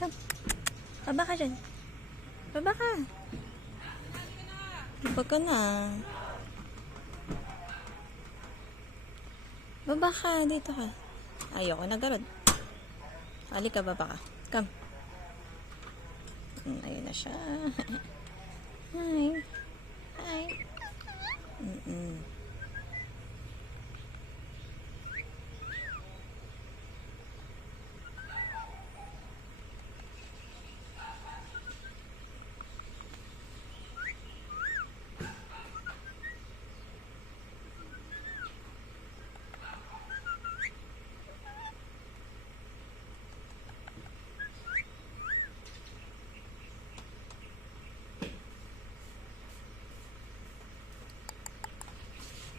Come. Baba ka dyan. Baba ka. Baba ka na. Baba ka. Dito ka. Ayoko na garod. Halika, baba ka. Come. Ayun na siya. Hi. Hi.